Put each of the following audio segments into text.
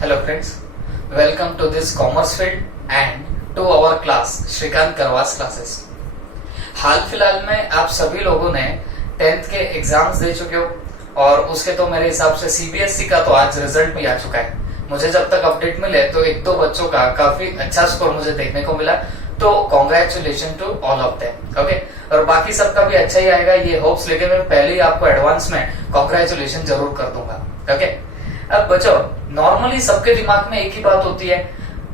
Hello friends, welcome to this commerce field and to our class Shrikant करवास classes. हाल फिलहाल में आप सभी लोगों ने 10th के एग्जाम्स दे चुके हो और उसके तो मेरे हिसाब से सीबीएसई का तो आज रिजल्ट भी आ चुका है। मुझे जब तक अपडेट मिले तो एक दो बच्चों का काफी अच्छा स्कोर मुझे देखने को मिला, तो congratulation to all of them. Okay, और बाकी सबका भी अच्छा ही आएगा ये होप्स लेके मैं पहले ही आपको एडवांस में कॉन्ग्रेचुलेशन जरूर कर दूंगा। ओके, अब बच्चों नॉर्मली सबके दिमाग में एक ही बात होती है,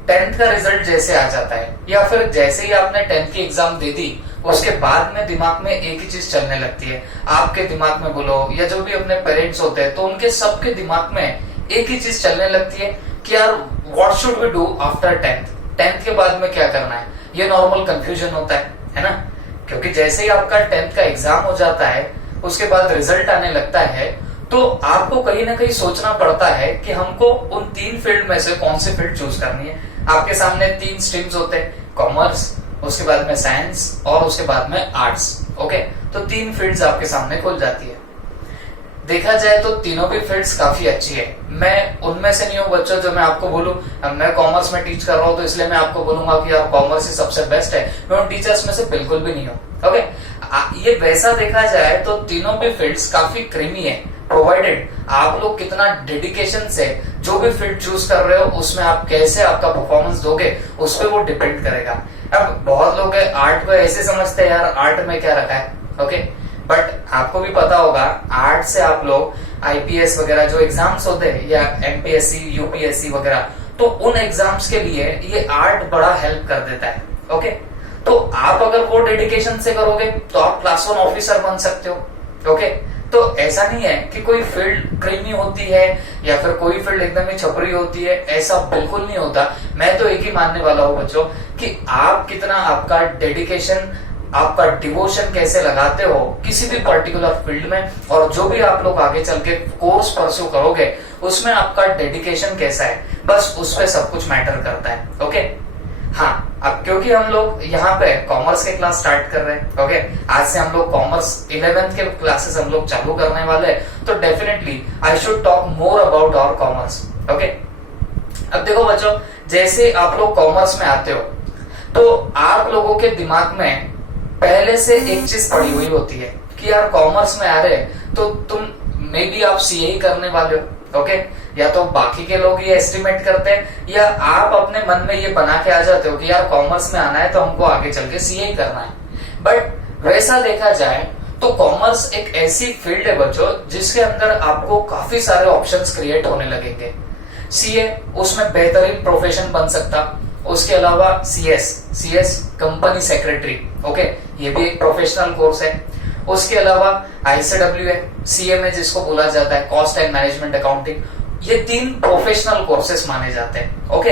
10th का रिजल्ट जैसे आ जाता है या फिर जैसे ही आपने 10th की एग्जाम दे दी उसके बाद में दिमाग में एक ही चीज चलने लगती है। आपके दिमाग में बोलो या जो भी अपने पेरेंट्स होते हैं तो उनके सबके दिमाग में एक ही चीज चलने लगती है कि यार what should we do after 10th के बाद में क्या करना है। ये नॉर्मल कंफ्यूजन होता है ना, क्योंकि जैसे ही आपका 10th का एग्जाम हो जाता है उसके बाद रिजल्ट आने लगता है तो आपको कहीं ना कहीं सोचना पड़ता है कि हमको उन 3 फील्ड में से कौन सी फील्ड चूज करनी है। आपके सामने 3 स्ट्रीम्स होते हैं, कॉमर्स, उसके बाद में साइंस और उसके बाद में आर्ट्स। ओके, तो 3 फील्ड्स आपके सामने खुल जाती है। देखा जाए तो तीनों भी फील्ड्स काफी अच्छी है। मैं उनमें से नहीं हूँ बच्चों जो मैं आपको बोलूं मैं कॉमर्स में टीच कर रहा हूँ तो इसलिए मैं आपको बोलूंगा कि यार कॉमर्स ही सबसे बेस्ट है। मैं उन टीचर्स में से बिल्कुल भी नहीं हूँ। ओके, ये वैसा देखा जाए तो तीनों भी फील्ड्स काफी क्रीमी है, प्रोवाइडेड आप लोग कितना डेडिकेशन से जो भी फील्ड चूज कर रहे हो उसमें आप कैसे आपका परफॉर्मेंस दोगे उस पर वो डिपेंड करेगा। अब बहुत लोग आर्ट को ऐसे समझते हैं यार आर्ट में क्या रखा है। ओके, बट आपको भी पता होगा आर्ट से आप लोग आईपीएस वगैरह जो एग्जाम्स होते हैं या एमपीएससी यूपीएससी वगैरह, तो उन एग्जाम्स के लिए ये आर्ट बड़ा हेल्प कर देता है। ओके, तो आप अगर वो डेडिकेशन से करोगे तो आप क्लास 1 ऑफिसर बन सकते हो। ओके, तो ऐसा नहीं है कि कोई फील्ड क्रीमी होती है या फिर कोई फील्ड एकदम ही छपरी होती है, ऐसा बिल्कुल नहीं होता। मैं तो एक ही मानने वाला हूँ बच्चों कि आप कितना आपका डेडिकेशन आपका डिवोशन कैसे लगाते हो किसी भी पर्टिकुलर फील्ड में, और जो भी आप लोग आगे चल के कोर्स परस्यू करोगे उसमें आपका डेडिकेशन कैसा है, बस उस पर सब कुछ मैटर करता है। ओके, हाँ, अब क्योंकि हम लोग यहाँ पे कॉमर्स के क्लास स्टार्ट कर रहे हैं, ओके, आज से हम लोग कॉमर्स 11th के क्लासेस हम लोग चालू करने वाले हैं, तो definitely I should talk more about our commerce. Okay, अब देखो बच्चों जैसे आप लोग कॉमर्स में आते हो तो आप लोगों के दिमाग में पहले से एक चीज पड़ी हुई होती है कि यार कॉमर्स में आ रहे तो तुम मे बी आप सीए ही करने वाले हो। ओके, या तो बाकी के लोग ये एस्टिमेट करते हैं या आप अपने मन में ये बना के आ जाते हो कि यार कॉमर्स में आना है तो हमको आगे चल के सीए ही करना है। बट वैसा देखा जाए तो कॉमर्स एक ऐसी फील्ड है बच्चों जिसके अंदर आपको काफी सारे ऑप्शंस क्रिएट होने लगेंगे। सीए उसमें बेहतरीन प्रोफेशन बन सकता, उसके अलावा सीएस कंपनी सेक्रेटरी, ओके, ये भी एक प्रोफेशनल कोर्स है। उसके अलावा आईसीडब्ल्यू है, सीएमए जिसको बोला जाता है, कॉस्ट एंड मैनेजमेंट अकाउंटिंग, ये 3 प्रोफेशनल कोर्सेस माने जाते हैं। ओके,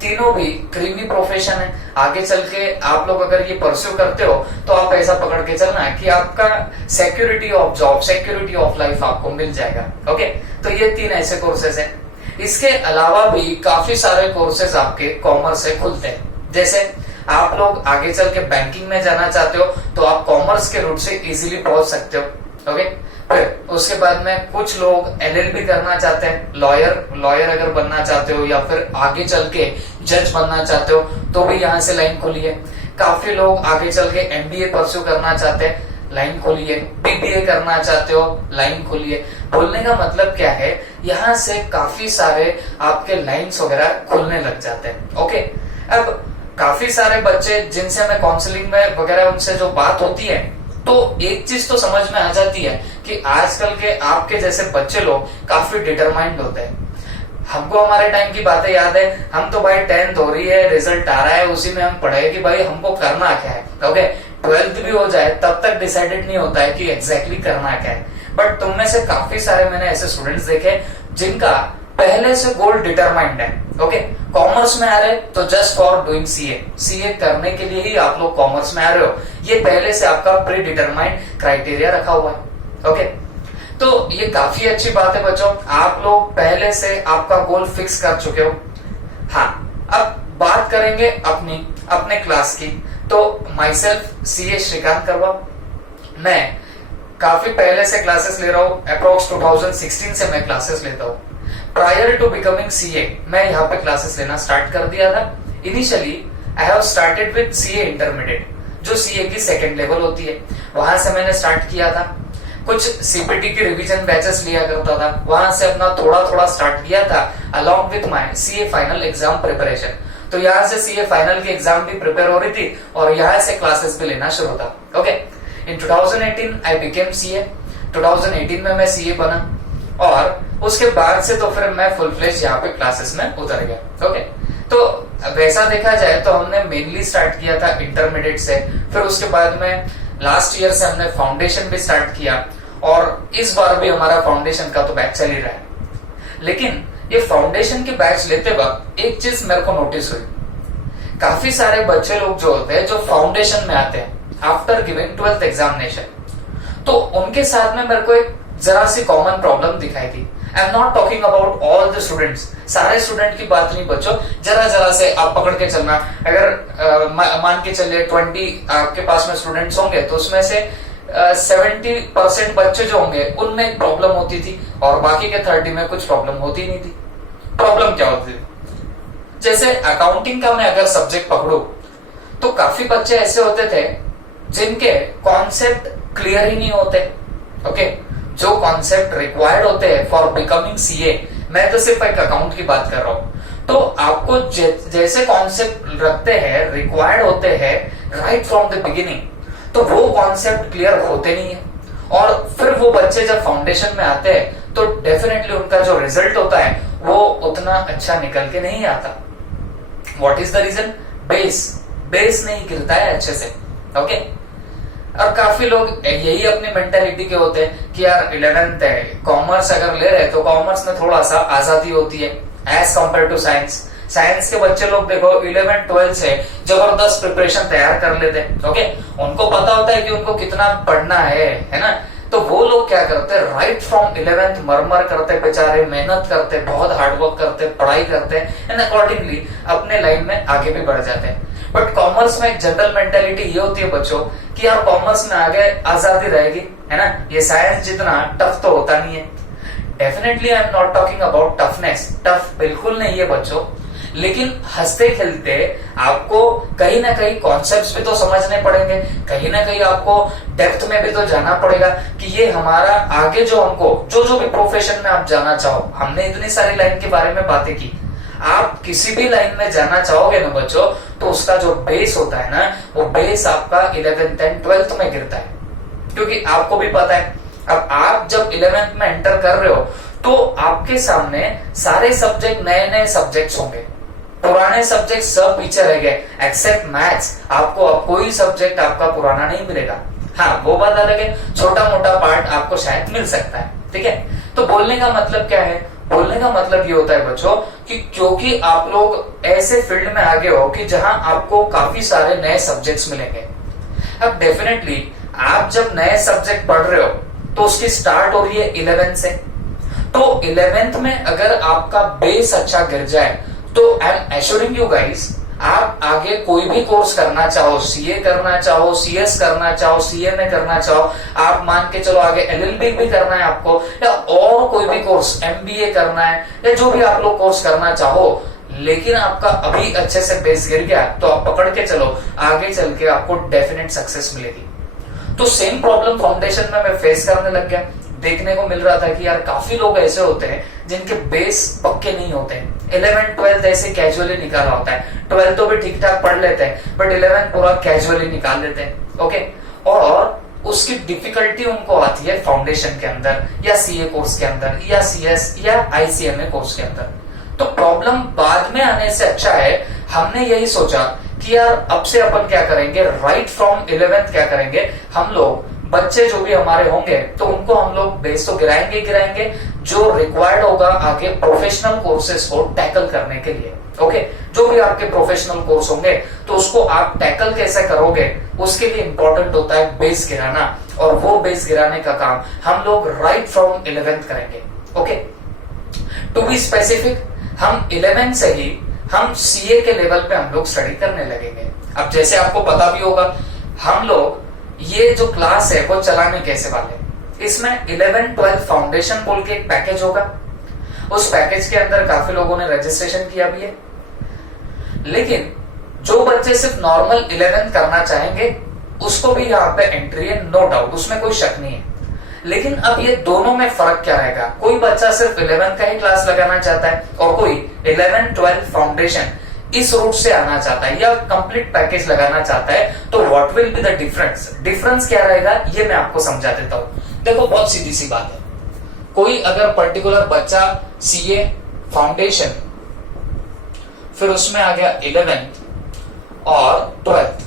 तीनों भी क्रीमी प्रोफेशन है। आगे चल के आप लोग अगर ये परस्यू करते हो तो आप ऐसा पकड़ के चलना है कि आपका security of job, security of life आपको मिल जाएगा। ओके, तो ये 3 ऐसे कोर्सेस हैं। इसके अलावा भी काफी सारे कोर्सेज आपके कॉमर्स से खुलते हैं। जैसे आप लोग आगे चल के बैंकिंग में जाना चाहते हो तो आप कॉमर्स के रूट से इजीली पहुंच सकते हो। ओके, फिर उसके बाद में कुछ लोग एलएलबी करना चाहते हैं, लॉयर अगर बनना चाहते हो या फिर आगे चल के जज बनना चाहते हो तो भी यहाँ से लाइन खुली है। काफी लोग आगे चल के एमबीए परस्यू करना चाहते हैं, लाइन खोली है। बीबीए करना चाहते हो, लाइन खोली है। बोलने का मतलब क्या है, यहाँ से काफी सारे आपके लाइन्स वगैरह खुलने लग जाते हैं। ओके, अब काफी सारे बच्चे जिनसे मैं काउंसलिंग में वगैरह उनसे जो बात होती है तो एक चीज तो समझ में आ जाती है कि आजकल के आपके जैसे बच्चे लोग काफी डिटरमाइंड होते हैं। हमको हमारे टाइम की बातें याद है, हम तो भाई 10th हो रही है, रिजल्ट आ रहा है, उसी में हम पढ़े कि भाई हमको करना क्या है। ओके, 12th भी हो जाए तब तक डिसाइडेड नहीं होता है कि एग्जैक्टली करना क्या है। बट तुम में से काफी सारे मैंने ऐसे स्टूडेंट्स देखे जिनका पहले से गोल डिटरमाइंड है। ओके, कॉमर्स में आ रहे तो जस्ट फॉर डूइंग सीए करने के लिए ही आप लोग कॉमर्स में आ रहे हो, ये पहले से आपका प्री डिटरमाइंड क्राइटेरिया रखा हुआ है। ओके, तो ये काफी अच्छी बात है बच्चों, आप लोग पहले से आपका गोल फिक्स कर चुके हो। हाँ, अब बात करेंगे अपने क्लास की। तो माई सेल्फ सीए श्रीकांत करवा, मैं काफी पहले से क्लासेस ले रहा हूँ, अप्रोक्स 2016 से मैं क्लासेस लेता हूँ। प्रायर टू बिकमिंग सीए मैं यहाँ पे क्लासेस लेना स्टार्ट कर दिया था। Initially I have started with CA intermediate, जो सीए की सेकेंड लेवल होती है, वहां से मैंने स्टार्ट किया था। कुछ सीपीटी की रिवीजन बैचेस लिया करता था, वहां से अपना थोड़ा थोड़ा स्टार्ट किया था along with my CA final exam preparation. तो यहाँ से सीए फाइनल की एग्जाम भी प्रिपेयर हो रही थी और यहाँ से क्लासेस भी लेना शुरू था। Okay, in 2018 I became CA. 2018 में मैं सीए बना और उसके बाद से तो फिर मैं फुल फ्लेज यहाँ पे क्लासेस में उतर गया। ओके, तो वैसा देखा जाए तो हमने मेनली स्टार्ट किया था इंटरमीडिएट से, फिर उसके बाद में लास्ट ईयर से हमने फाउंडेशन भी स्टार्ट किया और इस बार भी हमारा फाउंडेशन का तो बैच चल ही रहा है। लेकिन ये फाउंडेशन की बैच लेते वक्त एक चीज मेरे को नोटिस हुई, काफी सारे बच्चे लोग जो होते हैं जो फाउंडेशन में आते हैं आफ्टर गिविंग 12th एग्जामिनेशन, तो उनके साथ में मेरे को एक जरा सी कॉमन प्रॉब्लम दिखाई दी। I am not talking about all the students, सारे स्टूडेंट की बात नहीं बच्चों, जरा जरा से आप पकड़ के चलना। अगर मान के चलिए 20 आपके पास में स्टूडेंट्स होंगे तो उसमें से 70% बच्चे जो होंगे उनमें एक प्रॉब्लम होती थी और बाकी के 30 में कुछ प्रॉब्लम होती नहीं थी। प्रॉब्लम क्या होती थी? जैसे अकाउंटिंग का मैं अगर सब्जेक्ट पकड़ू तो काफी बच्चे ऐसे होते थे जिनके कॉन्सेप्ट क्लियर ही नहीं होते। ओके, जो कॉन्सेप्ट रिक्वायर्ड होते हैं फॉर बिकमिंग सीए, मैं तो सिर्फ एक अकाउंट की बात कर रहा हूं, तो आपको जैसे कॉन्सेप्ट रखते हैं, रिक्वायर्ड होते हैं राइट फ्रॉम द बिगिनिंग, तो वो कॉन्सेप्ट क्लियर होते नहीं है। और फिर वो बच्चे जब फाउंडेशन में आते हैं तो डेफिनेटली उनका जो रिजल्ट होता है वो उतना अच्छा निकल के नहीं आता। What is the reason? Base नहीं गिरता है अच्छे से। ओके, और काफी लोग यही अपनी मेंटालिटी के होते हैं कि यार 11th है, कॉमर्स अगर ले रहे तो कॉमर्स में थोड़ा सा आजादी होती है as compared to science. Science के बच्चे लोग देखो 11th 12th से जबरदस्त प्रिपरेशन तैयार कर लेते हैं। ओके, उनको पता होता है कि उनको कितना पढ़ना है ना, तो वो लोग क्या करते हैं राइट फ्रॉम 11th मरमर करते, बेचारे मेहनत करते, बहुत हार्डवर्क करते, पढ़ाई करते एंड अकॉर्डिंगली अपने लाइन में आगे भी बढ़ जाते हैं। बट कॉमर्स में एक जनरल मेंटालिटी ये होती है बच्चों कि यार कॉमर्स में आगे आजादी रहेगी, है ना, ये साइंस जितना टफ तो होता नहीं है। Definitely I am not talking about toughness, tough बिल्कुल नहीं है बच्चों, लेकिन हंसते खेलते आपको कहीं ना कहीं कॉन्सेप्ट्स भी तो समझने पड़ेंगे, कहीं ना कहीं आपको डेप्थ में भी तो जाना पड़ेगा कि ये हमारा आगे जो हमको जो भी प्रोफेशन में आप जाना चाहो, हमने इतनी सारी लाइन के बारे में बातें की, आप किसी भी लाइन में जाना चाहोगे ना बच्चों, तो उसका जो बेस होता है ना, वो बेस आपका 11th एंड 12th में गिरता है। क्योंकि आपको भी पता है अब आप जब 11th में एंटर कर रहे हो तो आपके सामने सारे सब्जेक्ट नए नए सब्जेक्ट्स होंगे, पुराने सब्जेक्ट सब पीछे रह गए एक्सेप्ट मैथ्स। आपको अब कोई सब्जेक्ट आपका पुराना नहीं मिलेगा। हाँ, वो बात अलग है, छोटा मोटा पार्ट आपको शायद मिल सकता है। ठीक है, तो बोलने का मतलब क्या है? बोलने का मतलब ये होता है बच्चों कि क्योंकि आप लोग ऐसे फील्ड में आगे हो कि जहां आपको काफी सारे नए सब्जेक्ट्स मिलेंगे। अब डेफिनेटली आप जब नए सब्जेक्ट पढ़ रहे हो तो उसकी स्टार्ट हो रही है 11th से, तो 11th में अगर आपका बेस अच्छा गिर जाए तो I am assuring you guys, आप आगे कोई भी कोर्स करना चाहो, सीए करना चाहो, सीएस करना चाहो, सीएमए करना चाहो, आप मान के चलो आगे एलएलबी भी करना है आपको, या और कोई भी कोर्स एमबीए करना है, या जो भी आप लोग कोर्स करना चाहो, लेकिन आपका अभी अच्छे से बेस गिर गया तो आप पकड़ के चलो, आगे चल के आपको डेफिनेट सक्सेस मिलेगी। तो सेम प्रॉब्लम फाउंडेशन में मैं फेस करने लग गया। देखने को मिल रहा था कि यार काफी लोग ऐसे होते हैं जिनके बेस पक्के नहीं होते हैं। 11th 12th ऐसे कैजुअली निकाला होता है, 12th तो भी ठीक ठाक पढ़ लेते हैं बट 11th पूरा कैजुअली निकाल लेते हैं। ओके, और उसकी डिफिकल्टी उनको आती है फाउंडेशन के अंदर या सीए कोर्स के अंदर या सीएस या आईसीएमए कोर्स के अंदर। तो प्रॉब्लम बाद में आने से अच्छा है हमने यही सोचा कि यार अब से अपन क्या करेंगे, राइट फ्रॉम 11th क्या करेंगे, हम लोग बच्चे जो भी हमारे होंगे तो उनको हम लोग बेस तो गिराएंगे, जो रिक्वायर्ड होगा आगे प्रोफेशनल कोर्सेज को टैकल करने के लिए। ओके, जो भी आपके प्रोफेशनल कोर्स होंगे तो उसको आप टैकल कैसे करोगे, उसके लिए इंपॉर्टेंट होता है बेस गिराना, और वो बेस गिराने का काम हम लोग राइट फ्रॉम 11th करेंगे। ओके, टू बी स्पेसिफिक, हम 11th से ही हम सीए के लेवल पे हम लोग स्टडी करने लगेंगे। अब जैसे आपको पता भी होगा, हम लोग ये जो क्लास है वो चलाने कैसे वाले, इसमें 11th 12th फाउंडेशन बोल के एक पैकेज होगा, उस पैकेज के अंदर काफी लोगों ने रजिस्ट्रेशन किया भी है। लेकिन जो बच्चे सिर्फ नॉर्मल 11th करना चाहेंगे उसको भी यहाँ पे एंट्री है, नो डाउट, उसमें कोई शक नहीं है। लेकिन अब ये दोनों में फर्क क्या रहेगा? कोई बच्चा सिर्फ 11th का ही क्लास लगाना चाहता है और कोई 11th 12th फाउंडेशन इस रूट से आना चाहता है या कंप्लीट पैकेज लगाना चाहता है, तो what will be the difference? Difference क्या रहेगा ये मैं आपको समझा देता हूं। देखो बहुत सीधी सी बात है, कोई अगर पर्टिकुलर बच्चा सीए फाउंडेशन, फिर उसमें आ गया 11th और 12th,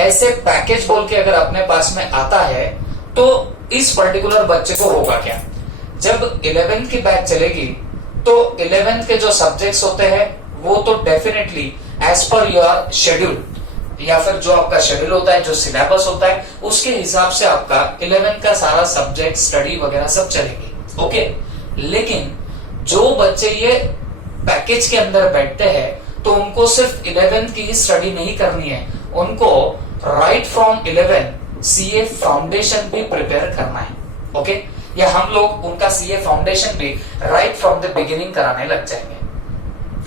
ऐसे पैकेज बोल के अगर अपने पास में आता है, तो इस पर्टिकुलर बच्चे को होगा क्या? जब 11th की बैच चलेगी तो 11th के जो सब्जेक्ट्स होते हैं वो तो definitely as per your schedule, या फिर जो आपका शेड्यूल होता है, जो सिलेबस होता है, उसके हिसाब से आपका 11th का सारा सब्जेक्ट स्टडी वगैरह सब चलेगी, ओके। लेकिन जो बच्चे ये पैकेज के अंदर बैठते हैं तो उनको सिर्फ 11th की ही स्टडी नहीं करनी है, उनको राइट फ्रॉम 11 सीए फाउंडेशन भी प्रिपेयर करना है, ओके। या हम लोग उनका सीए फाउंडेशन भी राइट फ्रॉम द बिगिनिंग कराने लग जाएंगे।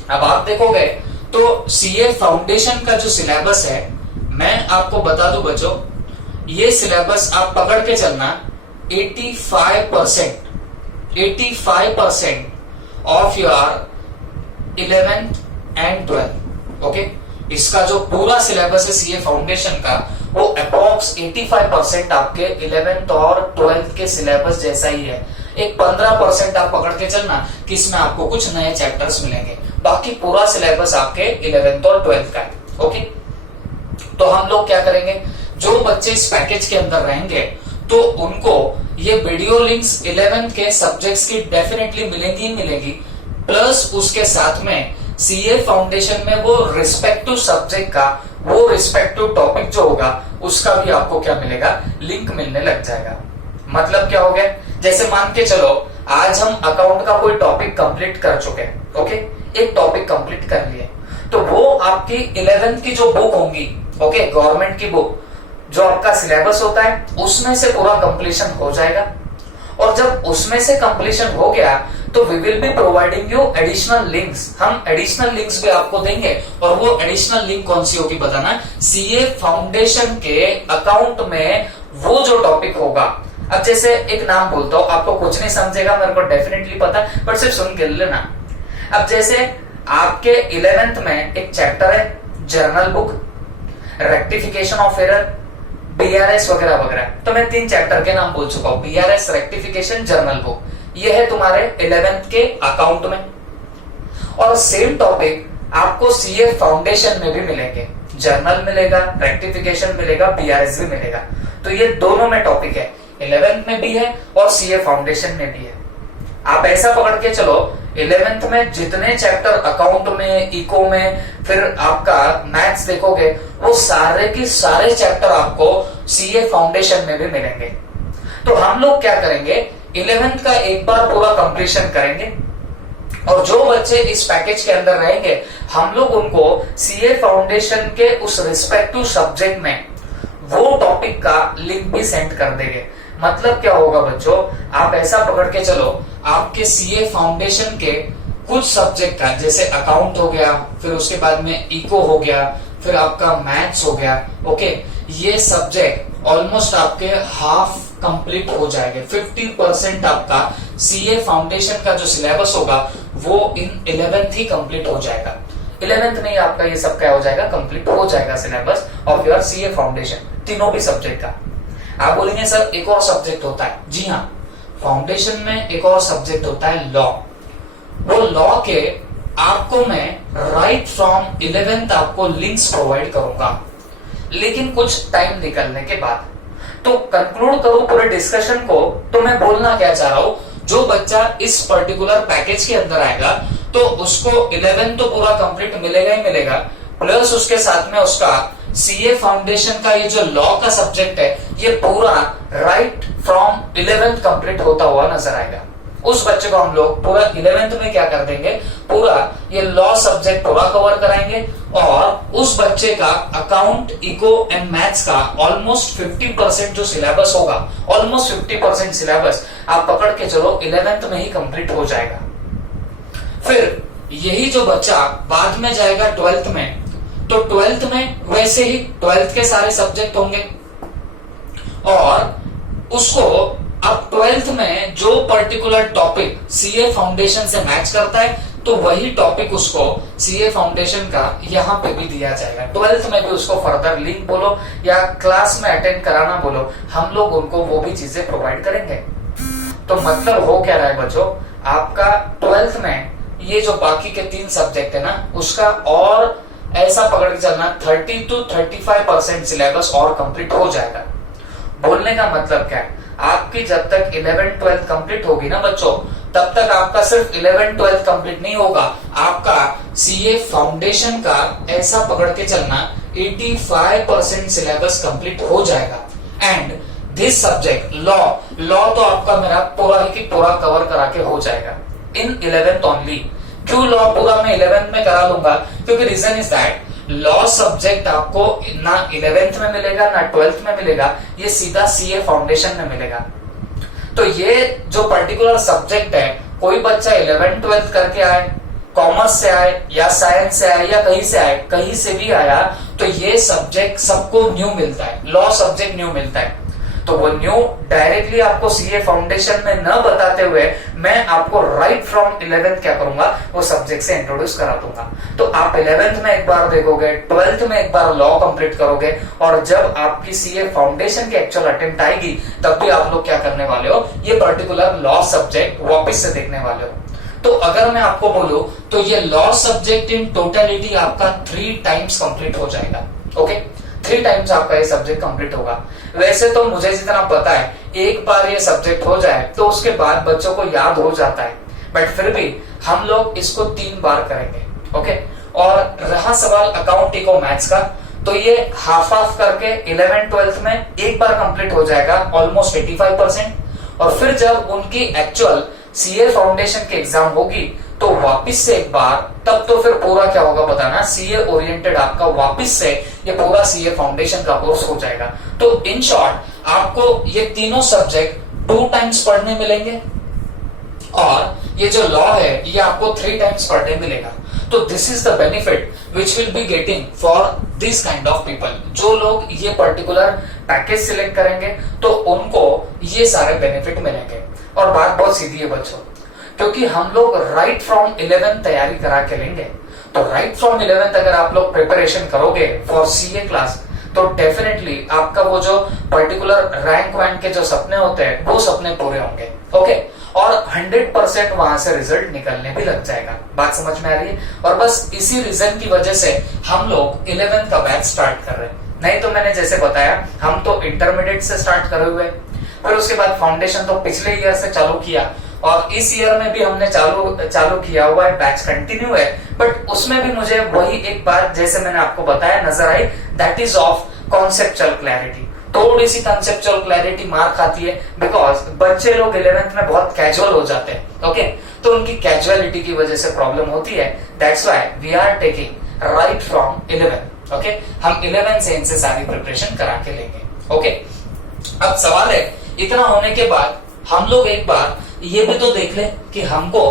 अब आप देखोगे तो सीए फाउंडेशन का जो सिलेबस है, मैं आपको बता दूं बच्चों, ये सिलेबस आप पकड़ के चलना 85% of your 11th and 12th, okay. इसका जो पूरा सिलेबस है सीए फाउंडेशन का, वो अप्रॉक्स 85% आपके 11th और 12th के सिलेबस जैसा ही है। एक 15% आप पकड़ के चलना कि इसमें आपको कुछ नए चैप्टर्स मिलेंगे, बाकी पूरा सिलेबस आपके 11th और 12th का है, ओके। तो हम लोग क्या करेंगे, जो बच्चे इस पैकेज के अंदर रहेंगे तो उनको ये वीडियो लिंक्स 11th के सब्जेक्ट्स की डेफिनेटली मिलेंगी, प्लस उसके साथ में सीए फाउंडेशन में वो रिस्पेक्टिव सब्जेक्ट का, वो रिस्पेक्टिव टॉपिक जो होगा उसका भी आपको क्या मिलेगा, लिंक मिलने लग जाएगा। मतलब क्या हो गया, जैसे मान के चलो आज हम अकाउंट का कोई टॉपिक कंप्लीट कर चुके हैं, ओके, एक टॉपिक कंप्लीट कर लिए, तो वो आपकी 11th की जो बुक होंगी, ओके, गवर्नमेंट की बुक, जो आपका सिलेबस होता है उसमें से पूरा कंप्लीशन हो जाएगा। और जब उसमें से कंप्लीशन हो गया तो we will be providing you additional links, हम एडिशनल लिंक्स भी आपको देंगे। और वो एडिशनल लिंक कौन सी होगी बताना, सीए फाउंडेशन के अकाउंट में वो जो टॉपिक होगा। अब जैसे एक नाम बोलता हूं, आपको कुछ नहीं समझेगा, मेरे को डेफिनेटली पता है, बट सिर्फ सुन के लेना। अब जैसे आपके 11th में एक चैप्टर है journal book, rectification of error, BRS वगैरह वगैरह, तो मैं 3 चैप्टर के नाम बोल चुका हूं, बीआरएस, रेक्टिफिकेशन, जर्नल बुक, ये है तुम्हारे 11th के अकाउंट में। और सेम टॉपिक आपको सीए फाउंडेशन में भी मिलेंगे, जर्नल मिलेगा, रेक्टिफिकेशन मिलेगा, बीआरएस भी मिलेगा। तो ये दोनों में टॉपिक है, 11th में भी है और सीए फाउंडेशन में भी है। आप ऐसा पकड़ के चलो, 11th में जितने चैप्टर अकाउंट में, इको में, फिर आपका मैथ्स देखोगे, वो सारे की सारे चैप्टर आपको सीए फाउंडेशन में भी मिलेंगे। तो हम लोग क्या करेंगे, 11th का एक बार पूरा कंप्लीशन करेंगे, और जो बच्चे इस पैकेज के अंदर रहेंगे हम लोग उनको सीए फाउंडेशन के उस रिस्पेक्टिव सब्जेक्ट में वो टॉपिक का लिंक भी सेंड कर देंगे। मतलब क्या होगा बच्चों, आप ऐसा पकड़ के चलो, आपके सीए फाउंडेशन के कुछ सब्जेक्ट का, जैसे अकाउंट हो गया, फिर उसके बाद में इको हो गया, फिर आपका मैथ्स हो गया, ओके, ये सब्जेक्ट ऑलमोस्ट आपके हाफ कंप्लीट हो जाएंगे। 50% आपका सीए फाउंडेशन का जो सिलेबस होगा वो इन 11th ही कंप्लीट हो जाएगा। 11th में ही आपका ये सब क्या हो जाएगा, कंप्लीट हो जाएगा syllabus of your CA foundation, तीनों भी सब्जेक्ट का। आप बोलेंगे सर एक और सब्जेक्ट होता है, जी हाँ, फाउंडेशन में एक और सब्जेक्ट होता है लॉ। वो लॉ के आपको मैं राइट फ्रॉम 11th आपको लिंक्स प्रोवाइड करूंगा, लेकिन कुछ टाइम निकलने के बाद। तो कंक्लूड करूं पूरे डिस्कशन को, तो मैं बोलना क्या चाह रहा हूं, जो बच्चा इस पर्टिकुलर पैकेज के अंदर आएगा तो उसको 11th तो पूरा कंप्लीट मिलेगा ही मिलेगा, प्लस उसके साथ में उसका सीए फाउंडेशन का ये जो लॉ का सब्जेक्ट है ये पूरा राइट फ्रॉम 11th कंप्लीट होता हुआ नजर आएगा। उस बच्चे को हम लोग पूरा 11th में क्या कर देंगे, पूरा ये लॉ सब्जेक्ट पूरा कवर कराएंगे, और उस बच्चे का अकाउंट, इको एंड मैथ्स का ऑलमोस्ट 50% जो सिलेबस होगा, ऑलमोस्ट 50% सिलेबस आप पकड़ के चलो 11th में ही कंप्लीट हो जाएगा। फिर यही जो बच्चा बाद में जाएगा 12th में, तो 12th में वैसे ही 12th के सारे सब्जेक्ट होंगे और उसको अब 12th में जो पर्टिकुलर टॉपिक सीए फाउंडेशन से मैच करता है तो वही टॉपिक उसको सीए फाउंडेशन का यहाँ पे भी दिया जाएगा। 12th में भी उसको फर्दर लिंक बोलो या क्लास में अटेंड कराना बोलो, हम लोग उनको वो भी चीजें प्रोवाइड करेंगे। तो मतलब हो क्या रहा है बच्चों, आपका 12th में ये जो बाकी के 3 सब्जेक्ट है ना, उसका और ऐसा पकड़ के चलना 30 to 35% सिलेबस और कंप्लीट हो जाएगा। बोलने का मतलब क्या है, आपकी जब तक 11th 12th कंप्लीट होगी ना बच्चों, तब तक आपका सिर्फ 11th 12th कंप्लीट नहीं होगा, आपका सीए फाउंडेशन का ऐसा पकड़ के चलना 85% सिलेबस कंप्लीट हो जाएगा। एंड दिस सब्जेक्ट लॉ तो आपका मेरा पूरा ही की पूरा कवर करा के हो जाएगा इन 11th ओनली। क्यों लॉ पूरा मैं 11th में करा लूंगा, क्योंकि reason is that law subject आपको ना 11th में मिलेगा ना 12th में मिलेगा, ये सीधा सीए फाउंडेशन में मिलेगा। तो ये जो पर्टिकुलर सब्जेक्ट है, कोई बच्चा 11th 12th करके आए, कॉमर्स से आए या साइंस से आए या कहीं से आए, कहीं से भी आया, तो ये सब्जेक्ट सबको न्यू मिलता है, लॉ सब्जेक्ट न्यू मिलता है। तो वो न्यू डायरेक्टली आपको सीए फाउंडेशन में न बताते हुए मैं आपको राइट फ्रॉम 11th क्या करूंगा, वो सब्जेक्ट से इंट्रोड्यूस करा दूंगा। तो आप 11th में एक बार देखोगे, 12th में एक बार लॉ कंप्लीट करोगे, और जब आपकी सीए फाउंडेशन की एक्चुअल अटेम्प्ट आएगी तब भी आप लोग क्या करने वाले हो, ये पर्टिकुलर लॉ सब्जेक्ट वापस से देखने वाले हो। तो अगर मैं आपको बोलूं तो ये लॉ सब्जेक्ट इन टोटलिटी आपका 3 टाइम्स कंप्लीट हो जाएगा। ओके, 3 टाइम्स आपका ये सब्जेक्ट कंप्लीट होगा। वैसे तो मुझे जितना पता है, एक बार ये सब्जेक्ट हो जाए तो उसके बाद बच्चों को याद हो जाता है, बट फिर भी हम लोग इसको 3 बार करेंगे। ओके, और रहा सवाल अकाउंट इको मैथ्स का, तो ये हाफ हाफ करके 11th 12th में एक बार कंप्लीट हो जाएगा ऑलमोस्ट 85%, और फिर जब उनकी एक्चुअल सीए फाउंडेशन की एग्जाम होगी तो वापिस से एक बार, तब तो फिर पूरा क्या होगा बताना, सीए ओरिएंटेड आपका वापिस से ये पूरा सीए फाउंडेशन का कोर्स हो जाएगा। तो इन शॉर्ट आपको ये तीनों सब्जेक्ट 2 टाइम्स पढ़ने मिलेंगे, और ये जो लॉ है ये आपको 3 टाइम्स पढ़ने मिलेगा। तो this is the benefit which will be getting for this kind of people. जो लोग ये पर्टिकुलर पैकेज सिलेक्ट करेंगे तो उनको ये सारे बेनिफिट मिलेंगे। और बात बहुत सीधी है बच्चों, क्योंकि हम लोग राइट फ्रॉम 11th तैयारी करा के लेंगे, तो राइट फ्रॉम 11th अगर आप लोग प्रिपरेशन करोगे फॉर सीए क्लास, तो डेफिनेटली आपका वो जो पर्टिकुलर रैंक वैंक के जो सपने होते हैं वो सपने पूरे होंगे। ओके, और 100% वहां से रिजल्ट निकलने भी लग जाएगा। बात समझ में आ रही है? और बस इसी रीजन की वजह से हम लोग 11th का बैच स्टार्ट कर रहे हैं। नहीं तो मैंने जैसे बताया, हम तो इंटरमीडिएट से स्टार्ट करे हुए, फिर उसके बाद फाउंडेशन तो पिछले ईयर से चालू किया, और इस ईयर में भी हमने चालू किया हुआ है, बैच कंटिन्यू है। बट उसमें भी मुझे वही एक बात जैसे मैंने आपको बताया नजर आई, that is of conceptual clarity. थोड़ी सी कंसेप्चुअल क्लैरिटी मार खाती है, बिकॉज बच्चे लोग 11th में बहुत कैजुअल हो जाते हैं। ओके, तो उनकी कैजुअलिटी की वजह से प्रॉब्लम होती है। That's why we are taking right from 11th। Okay, हम 11th से इनसे सारी प्रिपरेशन करा के लेंगे। ओके, अब सवाल है, इतना होने के बाद हम लोग एक बार ये भी तो देख ले कि हमको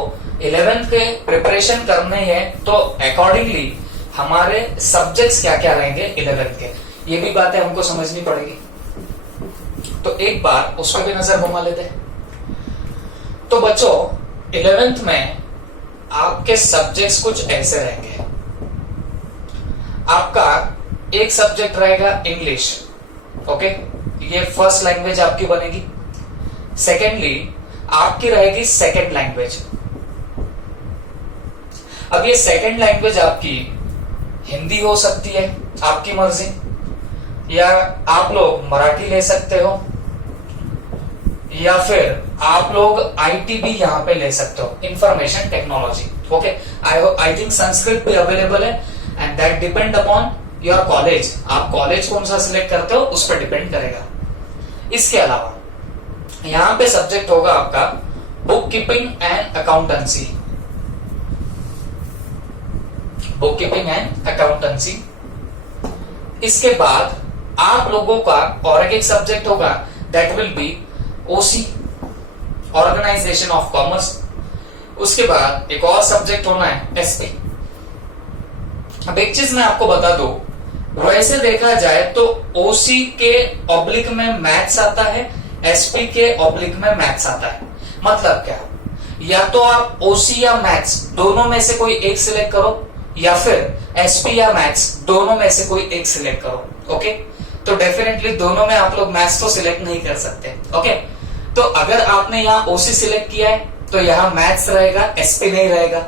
11th के प्रिपरेशन करने हैं, तो अकॉर्डिंगली हमारे सब्जेक्ट्स क्या क्या रहेंगे 11th के, ये भी बातें हमको समझनी पड़ेगी। तो एक बार उस पर भी नजर घुमा लेते हैं। तो बच्चों 11th में आपके सब्जेक्ट्स कुछ ऐसे रहेंगे। आपका एक सब्जेक्ट रहेगा इंग्लिश। ओके, ये फर्स्ट लैंग्वेज आपकी बनेगी। सेकेंडली आपकी रहेगी सेकेंड लैंग्वेज। अब ये सेकेंड लैंग्वेज आपकी हिंदी हो सकती है, आपकी मर्जी, या आप लोग मराठी ले सकते हो, या फिर आप लोग आईटी भी यहां पे ले सकते हो, information technology. Okay, I think Sanskrit भी अवेलेबल है, and that depend upon your college. आप कॉलेज कौन सा सिलेक्ट करते हो उस पर डिपेंड करेगा। इसके अलावा यहां पे सब्जेक्ट होगा आपका book keeping and accountancy. Book keeping and accountancy. इसके बाद आप लोगों का और एक सब्जेक्ट होगा, that will be O C, organisation of commerce. उसके बाद एक और सब्जेक्ट होना है एसपी। अब एक चीज मैं आपको बता दूं, वैसे देखा जाए तो ओसी के ऑब्लिक में मैथ्स आता है, एसपी के ऑब्लिक में मैथ्स आता है। मतलब क्या, या तो आप ओसी या मैथ्स दोनों में से कोई एक सिलेक्ट करो, या फिर एसपी या मैथ्स दोनों में से कोई एक सिलेक्ट करो। ओके, तो डेफिनेटली दोनों में आप लोग मैथ्स तो सिलेक्ट नहीं कर सकते। ओके, तो अगर आपने यहाँ ओसी सिलेक्ट किया है तो यहाँ मैथ्स रहेगा, एसपी नहीं रहेगा।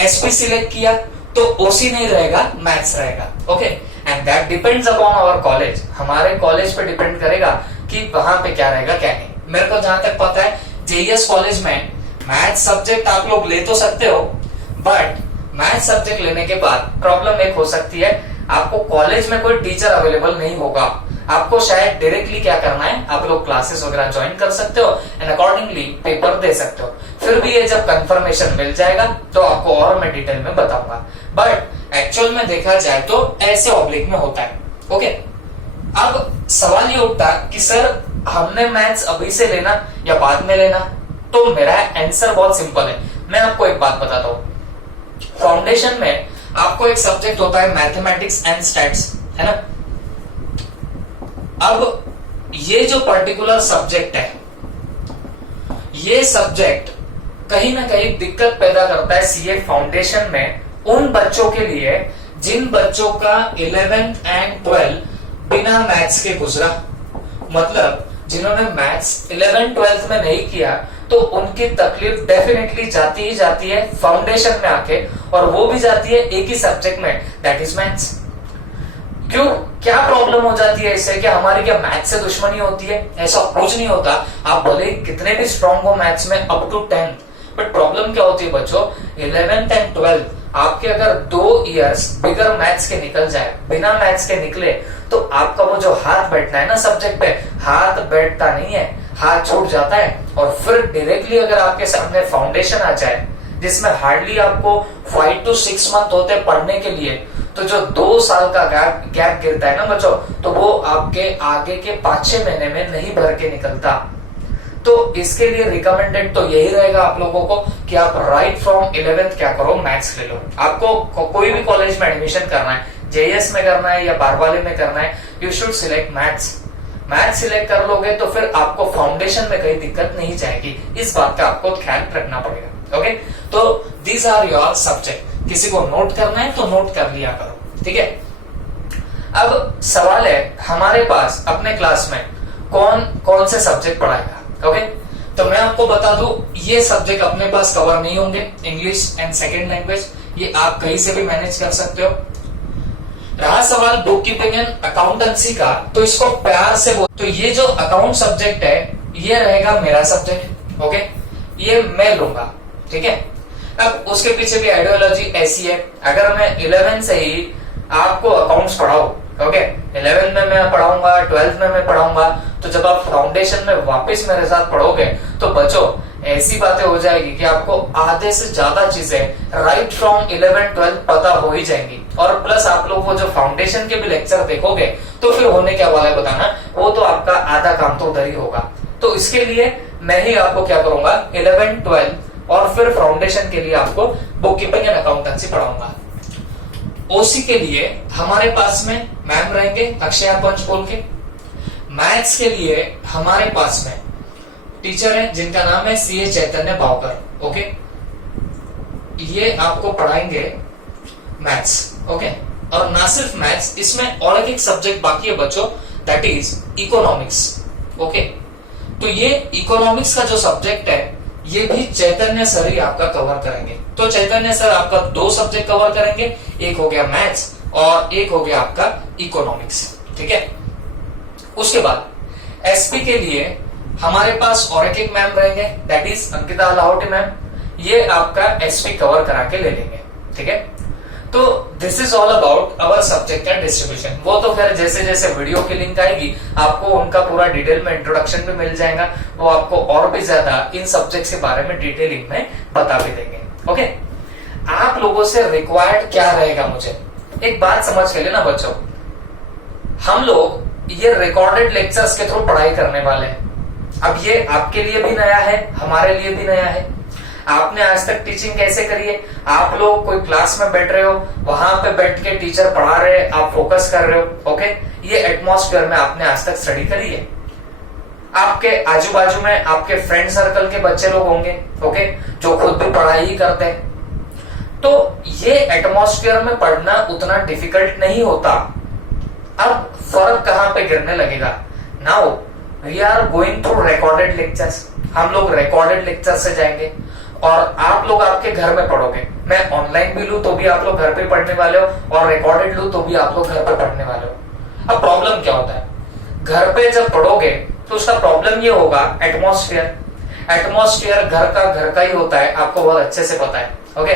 एसपी सिलेक्ट किया तो ओसी नहीं रहेगा, मैथ्स रहेगा। Okay, and that depends upon our college. हमारे कॉलेज पे डिपेंड करेगा कि वहां पे क्या रहेगा क्या नहीं। मेरे को जहां तक पता है जेईएस कॉलेज में मैथ्स सब्जेक्ट आप लोग ले तो सकते हो, बट मैथ्स सब्जेक्ट लेने के बाद प्रॉब्लम एक हो सकती है, आपको कॉलेज में कोई टीचर अवेलेबल नहीं होगा। आपको शायद डायरेक्टली क्या करना है, आप लोग क्लासेस वगैरह ज्वाइन कर सकते हो एंड अकॉर्डिंगली पेपर दे सकते हो। फिर भी ये जब कंफर्मेशन मिल जाएगा तो आपको और मैं डिटेल में बताऊंगा, बट एक्चुअल में देखा जाए तो ऐसे ऑब्लिक में होता है। ओके, अब सवाल ये उठता कि सर हमने मैथ्स अभी से लेना या बाद में लेना, तो मेरा आंसर बहुत सिंपल है। मैं आपको एक बात बताता हूँ, फाउंडेशन में आपको एक सब्जेक्ट होता है मैथमेटिक्स एंड स्टैट्स, है ना। अब ये जो पर्टिकुलर सब्जेक्ट है, ये सब्जेक्ट कहीं ना कहीं दिक्कत पैदा करता है सीए फाउंडेशन में उन बच्चों के लिए जिन बच्चों का 11th एंड 12 बिना मैथ्स के गुजरा। मतलब जिन्होंने मैथ्स 11th 12th में नहीं किया, तो उनकी तकलीफ डेफिनेटली जाती ही जाती है फाउंडेशन में आके, और वो भी जाती है एक ही सब्जेक्ट में, दैट इज मैथ्स। क्यों, क्या प्रॉब्लम हो जाती है इससे कि हमारी क्या मैथ्स से दुश्मनी होती है? ऐसा कुछ नहीं होता। आप भले कितने भी स्ट्रांग हो मैथ्स में up to 10th, but problem क्या होती है बच्चों, 11th एंड 12th आपके अगर 2 इयर्स बिगर मैथ्स के निकल जाए, बिना मैथ्स के निकले, तो आपका वो जो हाथ बैठना है ना सब्जेक्ट पे, हाथ बैठता नहीं है, हाथ छूट जाता है। और फिर डायरेक्टली अगर आपके सामने फाउंडेशन आ जाए जिसमें हार्डली आपको 5 to 6 मंथ होते हैं पढ़ने के लिए, तो जो 2 साल का गैप गिरता है ना बच्चों, तो वो आपके आगे के 5-6 महीने में नहीं भर के निकलता। तो इसके लिए रिकमेंडेड तो यही रहेगा आप लोगों को कि आप राइट फ्रॉम 11th क्या करो, मैथ्स ले लो। आपको कोई भी कॉलेज में एडमिशन करना है, जेईएस में करना है या बारवाले में करना है, you should select maths. Maths select कर लोगे तो फिर आपको फाउंडेशन में कहीं दिक्कत नहीं जाएगी। इस बात का आपको ख्याल रखना पड़ेगा। ओके, तो दीज आर योर सब्जेक्ट। किसी को नोट करना है तो नोट कर लिया करो, ठीक है। अब सवाल है, हमारे पास अपने क्लास में कौन कौन से सब्जेक्ट पढ़ाएगा? ओके, तो मैं आपको बता दूं, ये सब्जेक्ट अपने पास कवर नहीं होंगे। इंग्लिश एंड सेकेंड लैंग्वेज ये आप कहीं से भी मैनेज कर सकते हो। रहा सवाल बुक कीपिंग एंड अकाउंटेंसी का, तो इसको प्यार से बोल, तो ये जो अकाउंट सब्जेक्ट है ये रहेगा मेरा सब्जेक्ट। ओके, ये मैं लूंगा, ठीक है। अब उसके पीछे भी आइडियोलॉजी ऐसी है, अगर मैं 11th से ही आपको अकाउंट्स पढ़ाऊं, ओके, 11th में मैं पढ़ाऊंगा, 12th में मैं पढ़ाऊंगा, तो जब आप फाउंडेशन में वापस मेरे साथ पढ़ोगे तो बच्चों ऐसी बातें हो जाएगी कि आपको आधे से ज्यादा चीजें राइट फ्रॉम 11th 12th पता हो ही जाएंगी। और प्लस आप लोग वो जो फाउंडेशन के भी लेक्चर देखोगे तो फिर होने क्या वाला है बताना, वो तो आपका आधा काम तो उधर ही होगा। तो इसके लिए मैं ही आपको क्या करूंगा, 11th 12th और फिर फाउंडेशन के लिए आपको बुक कीपिंग एंड अकाउंटेंसी पढ़ाऊंगा। ओसी के लिए हमारे पास में मैम रहेंगे अक्षया पंच बोल के। मैथ्स के लिए हमारे पास में टीचर है जिनका नाम है सीए चैतन्य भावकर। ओके, ये आपको पढ़ाएंगे मैथ्स। ओके, और ना सिर्फ मैथ्स, इसमें और एक सब्जेक्ट बाकी है बच्चों, दैट इज इकोनॉमिक्स। ओके, तो ये इकोनॉमिक्स का जो सब्जेक्ट है ये भी चैतन्य सर ही आपका कवर करेंगे। तो चैतन्य सर आपका 2 सब्जेक्ट कवर करेंगे, एक हो गया मैथ्स और एक हो गया आपका इकोनॉमिक्स, ठीक है। उसके बाद एसपी के लिए हमारे पास और एक मैम रहेंगे, that is Ankita Lahoti ma'am. ये आपका एसपी कवर करा के ले लेंगे, ठीक है। तो this is all about our subject and distribution. वो तो फिर जैसे जैसे वीडियो की लिंक आएगी आपको उनका पूरा डिटेल में इंट्रोडक्शन भी मिल जाएगा, वो आपको और भी ज्यादा इन सब्जेक्ट के बारे में डिटेलिंग में बता भी देंगे। ओके, आप लोगों से रिक्वायर्ड क्या रहेगा, मुझे एक बात समझ के लेना बच्चों, हम लोग ये रिकॉर्डेड लेक्चर्स के थ्रू पढ़ाई करने वाले हैं। अब ये आपके लिए भी नया है, हमारे लिए भी नया है। आपने आज तक टीचिंग कैसे करी है? आप लोग कोई क्लास में बैठ रहे हो, वहां पे बैठ के टीचर पढ़ा रहे हैं, आप फोकस कर रहे हो, ओके, ये एटमॉस्फेयर में आपने आज तक स्टडी करी है। आपके आजू बाजू में आपके फ्रेंड सर्कल के बच्चे लोग होंगे, ओके, जो खुद भी पढ़ाई ही करते हैं, तो ये एटमॉस्फेयर में पढ़ना उतना डिफिकल्ट नहीं होता। अब फर्क कहां पे गिरने लगेगा? Now we are going through recorded lectures. हम लोग रिकॉर्डेड लेक्चर से जाएंगे और आप लोग आपके घर में पढ़ोगे। मैं ऑनलाइन भी लूं तो भी आप लोग घर पे पढ़ने वाले हो, और रिकॉर्डेड लूं तो भी आप लोग घर पे पढ़ने वाले हो। अब प्रॉब्लम क्या होता है? घर पे जब पढ़ोगे तो उसका प्रॉब्लम ये होगा, एटमॉस्फेयर घर का ही होता है, आपको बहुत अच्छे से पता है, ओके।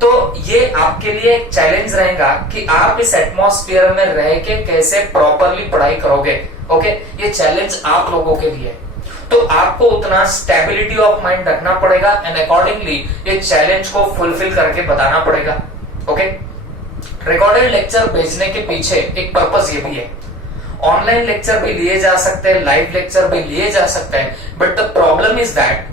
तो ये आपके लिए एक चैलेंज रहेगा कि आप इस एटमॉस्फेयर में रह के कैसे प्रॉपरली पढ़ाई करोगे, ओके। ये चैलेंज आप लोगों के लिए, तो आपको उतना स्टेबिलिटी ऑफ माइंड रखना पड़ेगा एंड अकॉर्डिंगली ये चैलेंज को फुलफिल करके बताना पड़ेगा, ओके। रिकॉर्डेड लेक्चर भेजने के पीछे एक पर्पस ये भी है। ऑनलाइन लेक्चर भी लिए जा सकते हैं, लाइव लेक्चर भी लिए जा सकते हैं, but the problem is that,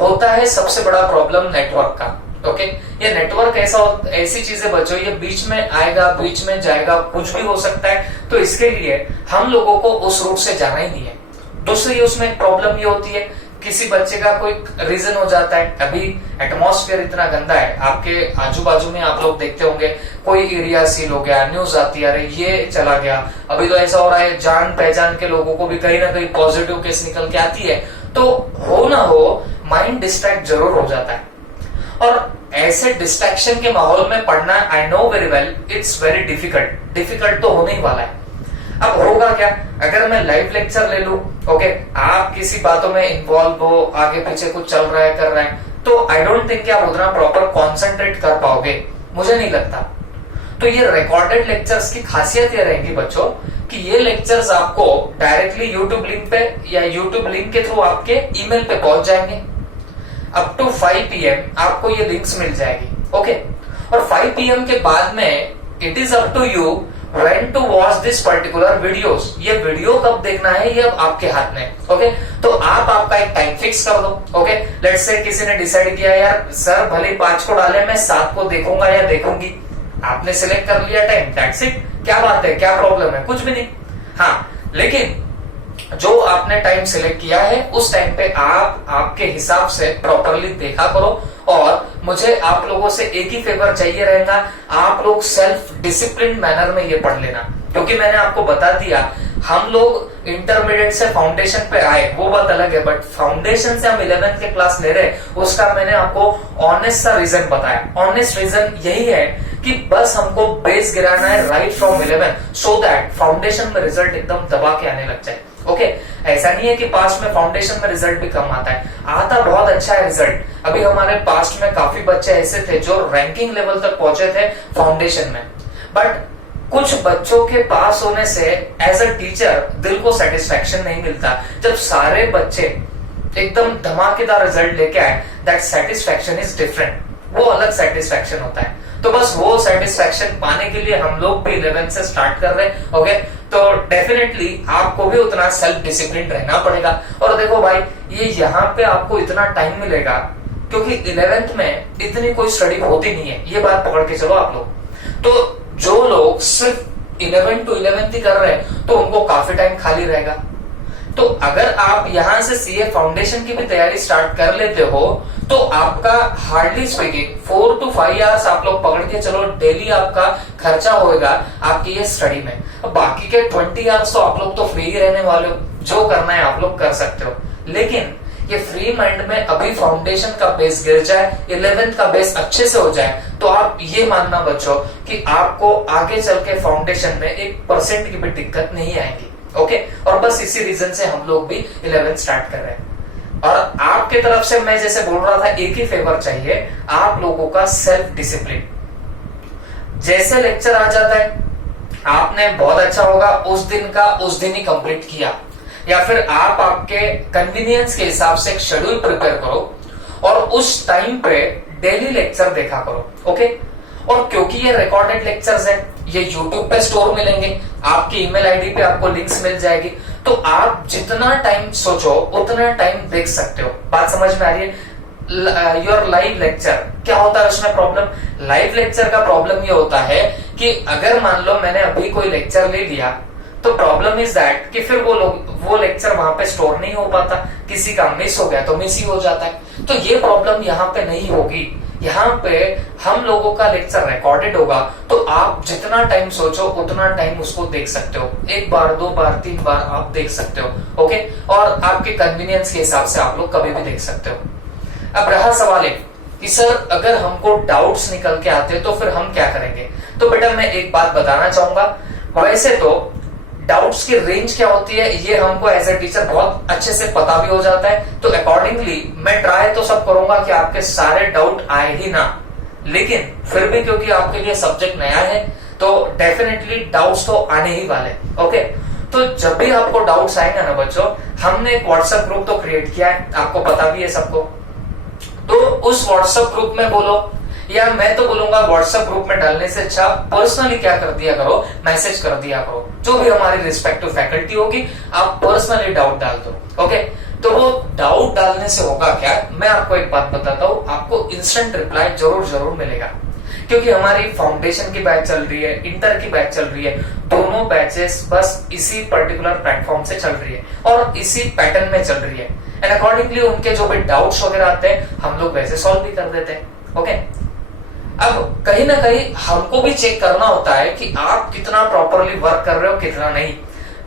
होता है सबसे बड़ा प्रॉब्लम नेटवर्क का, ओके। ये नेटवर्क ऐसी चीजें बच्चों, ये बीच में आएगा, बीच में जाएगा, कुछ भी हो सकता है, तो इसके लिए हम लोगों को उस रूट से जाना ही नहीं है। दूसरी उसमें प्रॉब्लम ये होती है, किसी बच्चे का कोई रीजन हो जाता है, अभी एटमॉस्फेयर इतना गंदा है, आपके आजू बाजू में आप लोग देखते होंगे, कोई एरिया सील हो गया, न्यूज आती है, अरे ये चला गया। अभी तो ऐसा हो रहा है, जान पहचान के लोगों को भी कहीं ना कहीं पॉजिटिव केस निकल के आती है, तो हो ना हो माइंड डिस्ट्रैक्ट जरूर हो जाता है। और ऐसे डिस्ट्रैक्शन के माहौल में पढ़ना, I know very well, it's very difficult तो होने ही वाला है। अब होगा क्या, अगर मैं लाइव लेक्चर ले लूं, ओके, आप किसी बातों में इन्वॉल्व हो, आगे पीछे कुछ चल रहा है, कर रहे हैं, तो आई डोंट थिंक कि आप उतना प्रॉपर कॉन्सेंट्रेट कर पाओगे, मुझे नहीं लगता। तो ये रिकॉर्डेड लेक्चर्स की खासियत ये रहेगी बच्चों कि ये लेक्चर्स आपको डायरेक्टली यूट्यूब लिंक पे या यूट्यूब लिंक के थ्रू आपके ईमेल पे पहुंच जाएंगे। अप टू 5 PM आपको ये लिंक्स मिल जाएगी, ओके। और 5 PM के बाद में it is up to you when to watch this particular videos। ये वीडियो कब देखना है ये अब आपके हाथ में, ओके। तो आप आपका एक टाइम फिक्स कर दो, ओके। लेट्स से किसी ने डिसाइड किया, यार सर भले 5 को डाले, मैं 7 को देखूंगा या देखूंगी, आपने सिलेक्ट कर लिया टाइम, दैट्स इट। क्या बात है, क्या प्रॉब्लम है? कुछ भी नहीं। हाँ, लेकिन जो आपने टाइम सिलेक्ट किया है उस टाइम पे आप आपके हिसाब से प्रॉपरली देखा करो। और मुझे आप लोगों से एक ही फेवर चाहिए रहेगा, आप लोग सेल्फ डिसिप्लिन मैनर में ये पढ़ लेना, क्योंकि मैंने आपको बता दिया, हम लोग इंटरमीडिएट से फाउंडेशन पे आए वो बात अलग है, बट फाउंडेशन से हम 11th के क्लास ले रहे, उसका मैंने आपको ऑनेस्ट सा रीजन बताया। ऑनेस्ट रीजन यही है कि बस हमको बेस गिराना है right from 11, so that foundation में रिजल्ट एकदम दबा के आने लग जाए, ओके। ऐसा नहीं है कि पास्ट में फाउंडेशन में रिजल्ट भी कम आता है, आता बहुत अच्छा है रिजल्ट। अभी हमारे पास्ट में काफी बच्चे ऐसे थे जो रैंकिंग लेवल तक पहुंचे थे फाउंडेशन में, बट कुछ बच्चों के पास होने से एज अ टीचर दिल को सेटिस्फेक्शन नहीं मिलता। जब सारे बच्चे एकदम धमाकेदार रिजल्ट लेके आए, दैट सेटिस्फेक्शन इज डिफरेंट, वो अलग सेटिस्फेक्शन होता है। तो बस वो सेटिस्फेक्शन पाने के लिए हम लोग भी 11 से स्टार्ट कर रहे हैं, ओके। तो डेफिनेटली आपको भी उतना सेल्फ डिसिप्लिन रहना पड़ेगा। और देखो भाई, ये यहाँ पे आपको इतना टाइम मिलेगा क्योंकि 11th में इतनी कोई स्टडी होती नहीं है, ये बात पकड़ के चलो आप लोग। तो जो लोग सिर्फ 11 to 11 ही कर रहे हैं तो उनको काफी टाइम खाली रहेगा। तो अगर आप यहां से सीए फाउंडेशन की भी तैयारी स्टार्ट कर लेते हो तो आपका हार्डली स्पीकिंग 4 to 5 आवर्स आप लोग पकड़ के चलो डेली आपका खर्चा होएगा आपकी ये स्टडी में। बाकी के 20 आवर्स तो आप लोग तो फ्री ही रहने वाले हो, जो करना है आप लोग कर सकते हो। लेकिन ये फ्री माइंड में अभी फाउंडेशन का बेस गिर जाए, 11th का बेस अच्छे से हो जाए, तो आप ये मानना बच्चों कि आपको आगे चल के फाउंडेशन में 1% की भी दिक्कत नहीं आएगी, ओके। और बस इसी रीजन से हम लोग भी 11th स्टार्ट कर रहे हैं। और आपके तरफ से मैं जैसे बोल रहा था, एक ही फेवर चाहिए आप लोगों का, सेल्फ डिसिप्लिन। जैसे लेक्चर आ जाता है, आपने बहुत अच्छा होगा उस दिन का उस दिन ही कंप्लीट किया, या फिर आप आपके कन्वीनियंस के हिसाब से एक शेड्यूल प्रिपेयर करो और उस टाइम पे डेली लेक्चर देखा करो, ओके। और क्योंकि ये रिकॉर्डेड लेक्चर्स है, ये यूट्यूब पे स्टोर मिलेंगे, आपकी ईमेल आईडी पे आपको लिंक्स मिल जाएगी, तो आप जितना टाइम सोचो उतना टाइम देख सकते हो। बात समझ में आ रही है? योर लाइव लेक्चर, क्या होता है उसमें प्रॉब्लम? लाइव लेक्चर का प्रॉब्लम ये होता है कि अगर मान लो मैंने अभी कोई लेक्चर ले लिया तो प्रॉब्लम इज दैट कि फिर वो लेक्चर वहां पे स्टोर नहीं हो पाता, किसी का मिस हो गया तो मिस ही हो जाता है। तो ये प्रॉब्लम यहाँ पे नहीं होगी। यहाँ पे हम लोगों का लेक्चर रिकॉर्डेड होगा, तो आप जितना टाइम सोचो उतना टाइम उसको देख सकते हो, 1 बार 2 बार 3 बार आप देख सकते हो। ओके, और आपके कन्वीनियंस के हिसाब से आप लोग कभी भी देख सकते हो। अब रहा सवाल एक कि सर अगर हमको डाउट्स निकल के आते तो फिर हम क्या करेंगे? तो बेटा मैं एक बात बताना चाहूंगा, वैसे तो डाउट्स की रेंज क्या होती है ये हमको एज ए टीचर बहुत अच्छे से पता भी हो जाता है, तो अकॉर्डिंगली मैं ट्राई तो सब करूंगा कि आपके सारे डाउट आए ही ना, लेकिन फिर भी क्योंकि आपके लिए सब्जेक्ट नया है तो डेफिनेटली डाउट्स तो आने ही वाले। ओके, तो जब भी आपको डाउट्स आएंगे ना बच्चों, हमने एक व्हाट्सएप ग्रुप तो क्रिएट किया है, आपको पता भी है सबको, तो उस व्हाट्सएप ग्रुप में बोलो, या मैं तो बोलूंगा व्हाट्सएप ग्रुप में डालने से अच्छा पर्सनली क्या कर दिया करो, मैसेज कर दिया करो, जो भी हमारी रिस्पेक्टिव फैकल्टी होगी आप पर्सनली डाउट डाल दो। ओके, तो वो डाउट डालने से होगा क्या, मैं आपको एक बात बताता हूँ, आपको इंस्टेंट रिप्लाई जरूर मिलेगा, क्योंकि हमारी फाउंडेशन की बैच चल रही है, इंटर की बैच चल रही है, दोनों बैचेस बस इसी पर्टिकुलर प्लेटफॉर्म से चल रही है और इसी पैटर्न में चल रही है, एंड अकॉर्डिंगली उनके जो भी डाउट्स वगैरह आते हैं हम लोग वैसे सॉल्व भी कर देते हैं। ओके, अब कहीं ना कहीं हमको भी चेक करना होता है कि आप कितना प्रॉपरली वर्क कर रहे हो कितना नहीं,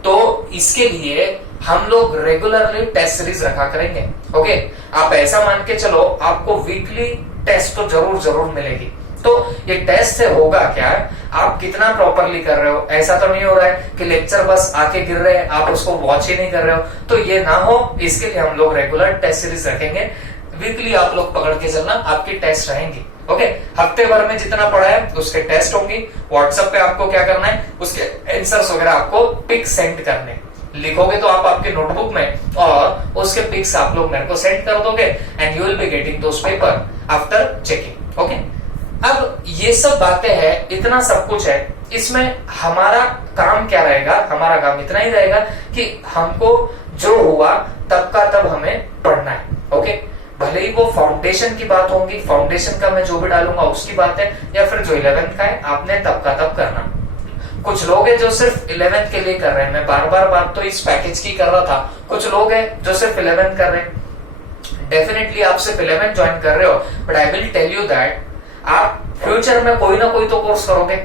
तो इसके लिए हम लोग रेगुलरली टेस्ट सीरीज रखा करेंगे। ओके, आप ऐसा मान के चलो आपको वीकली टेस्ट तो जरूर मिलेगी। तो ये टेस्ट से होगा क्या, आप कितना प्रॉपरली कर रहे हो, ऐसा तो नहीं हो रहा है कि लेक्चर बस आके गिर रहे हैं आप उसको वॉच ही नहीं कर रहे हो, तो ये ना हो इसके लिए हम लोग रेगुलर टेस्ट सीरीज रखेंगे। वीकली आप लोग पकड़ के चलना, आपकी टेस्ट रहेंगी। ओके, हफ्ते भर में जितना पढ़ा है उसके टेस्ट होंगी। व्हाट्सएप पे आपको क्या करना है, उसके आंसर्स वगैरह आपको पिक सेंड करने, लिखोगे तो आप आपके नोटबुक में, और उसके पिक्स आप लोग मेरे को सेंड कर दोगे and you will be getting those paper after checking. Okay, अब ये सब बातें हैं, इतना सब कुछ है, इसमें हमारा काम क्या रहेगा, हमारा काम इतना ही रहेगा कि हमको जो हुआ तब का तब हमें पढ़ना है। ओके, भले ही वो फाउंडेशन की बात होगी, फाउंडेशन का मैं जो भी डालूंगा उसकी बात है, या फिर जो 11th का है आपने तब का तब करना। कुछ लोग हैं जो सिर्फ 11th के लिए कर रहे हैं, मैं बार बार बात तो इस पैकेज की कर रहा था, कुछ लोग हैं जो सिर्फ 11th कर रहे हैं। डेफिनेटली आप सिर्फ 11th ज्वाइन कर रहे हो, but I will tell you that आप फ्यूचर में कोई ना कोई तो कोर्स करोगे,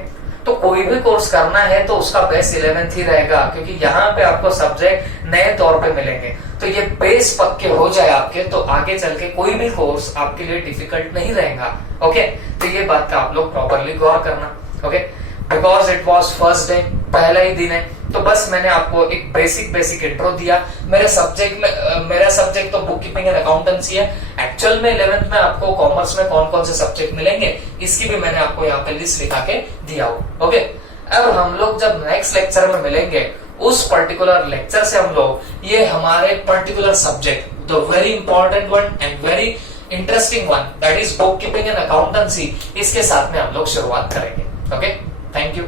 तो कोई भी कोर्स करना है तो उसका बेस 11th ही रहेगा, क्योंकि यहाँ पे आपको सब्जेक्ट नए तौर पे मिलेंगे। तो ये बेस पक्के हो जाए आपके, तो आगे चल के कोई भी कोर्स आपके लिए डिफिकल्ट नहीं रहेगा। ओके, तो ये बात का आप लोग प्रॉपरली गौर करना। Okay, because it was first day, पहला ही दिन है, तो बस मैंने आपको एक बेसिक इंट्रो दिया। मेरा सब्जेक्ट तो बुक कीपिंग एंड अकाउंटेंसी है। एक्चुअल में 11th में आपको कॉमर्स में कौन कौन से सब्जेक्ट मिलेंगे इसकी भी मैंने आपको यहाँ पे लिस्ट लिखा के दिया हो। ओके, अब हम लोग जब नेक्स्ट लेक्चर में मिलेंगे, उस पर्टिकुलर लेक्चर से हम लोग ये हमारे particular subject, the very important one and very interesting one, that is book keeping and accountancy, इसके साथ में हम लोग शुरुआत करेंगे। Okay, thank you.